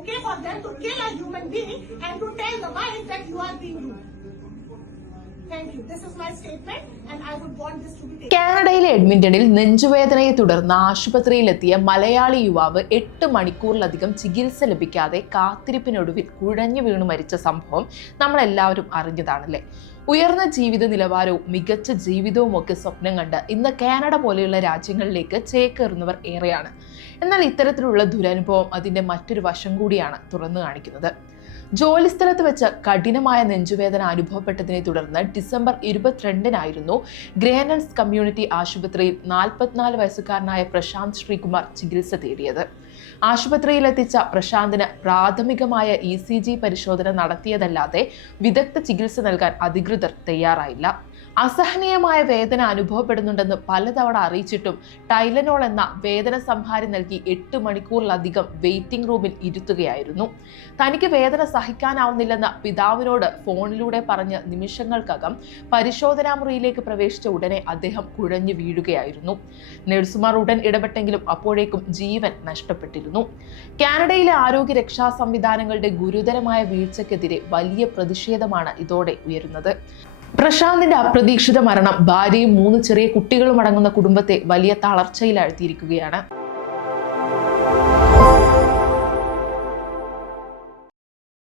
okay for them to kill a human being and to tell the wife that you are being rude. Thank you. This is my statement and I would want this to be taken. കാനഡയിലെ എഡ്മിന്റണിൽ നെഞ്ചുവേദനയെ തുടർന്ന് ആശുപത്രിയിലെത്തിയ മലയാളി യുവാവ് 8 മണിക്കൂറിലധികം ചികിത്സ ലഭിക്കാതെ കാത്തിരിപ്പിനൊടുവിൽ കുഴഞ്ഞു വീണു മരിച്ച സംഭവം നമ്മളെല്ലാവരും അറിഞ്ഞതാണല്ലേ. ഉയർന്ന ജീവിത നിലവാരവും മികച്ച ജീവിതവും ഒക്കെ സ്വപ്നം കണ്ട് ഇന്ന് കാനഡ പോലെയുള്ള രാജ്യങ്ങളിലേക്ക് ചേക്കേറുന്നവർ ഏറെയാണ്. എന്നാൽ ഇത്തരത്തിലുള്ള ദുരനുഭവം അതിന്റെ മറ്റൊരു വശം കൂടിയാണ് തുറന്നു കാണിക്കുന്നത്. ജോലിസ്ഥലത്ത് വെച്ച് കഠിനമായ നെഞ്ചുവേദന അനുഭവപ്പെട്ടതിനെ തുടർന്ന് ഡിസംബർ 22-നായിരുന്നു ഗ്രേനൻസ് കമ്മ്യൂണിറ്റി ആശുപത്രിയിൽ 44 വയസ്സുകാരനായ പ്രശാന്ത് ശ്രീകുമാർ ചികിത്സ തേടിയത്. ആശുപത്രിയിലെത്തിച്ച പ്രശാന്തിന് പ്രാഥമികമായ ECG പരിശോധന നടത്തിയതല്ലാതെ വിദഗ്ധ ചികിത്സ നൽകാൻ അധികൃതർ തയ്യാറായില്ല. അസഹനീയമായ വേദന അനുഭവപ്പെടുന്നുണ്ടെന്ന് പലതവണ അറിയിച്ചിട്ടും ടൈലനോൾ എന്ന വേദന സംഹാരി നൽകി 8 മണിക്കൂറിലധികം വെയിറ്റിംഗ് റൂമിൽ ഇരുത്തുകയായിരുന്നു. തനിക്ക് വേദന സഹിക്കാനാവുന്നില്ലെന്ന് പിതാവിനോട് ഫോണിലൂടെ പറഞ്ഞ് നിമിഷങ്ങൾക്കകം പരിശോധനാ മുറിയിലേക്ക് പ്രവേശിച്ച ഉടനെ അദ്ദേഹം കുഴഞ്ഞു വീഴുകയായിരുന്നു. നഴ്സുമാർ ഉടൻ ഇടപെട്ടെങ്കിലും അപ്പോഴേക്കും ജീവൻ നഷ്ടപ്പെട്ടിരുന്നു. കാനഡയിലെ ആരോഗ്യ രക്ഷാ സംവിധാനങ്ങളുടെ ഗുരുതരമായ വീഴ്ചയ്ക്കെതിരെ വലിയ പ്രതിഷേധമാണ് ഇതോടെ ഉയരുന്നത്. പ്രശാന്തിന്റെ അപ്രതീക്ഷിത മരണം ഭാര്യയും 3 ചെറിയ കുട്ടികളും അടങ്ങുന്ന കുടുംബത്തെ വലിയ തളർച്ചയിലാഴ്ത്തിയിരിക്കുകയാണ്.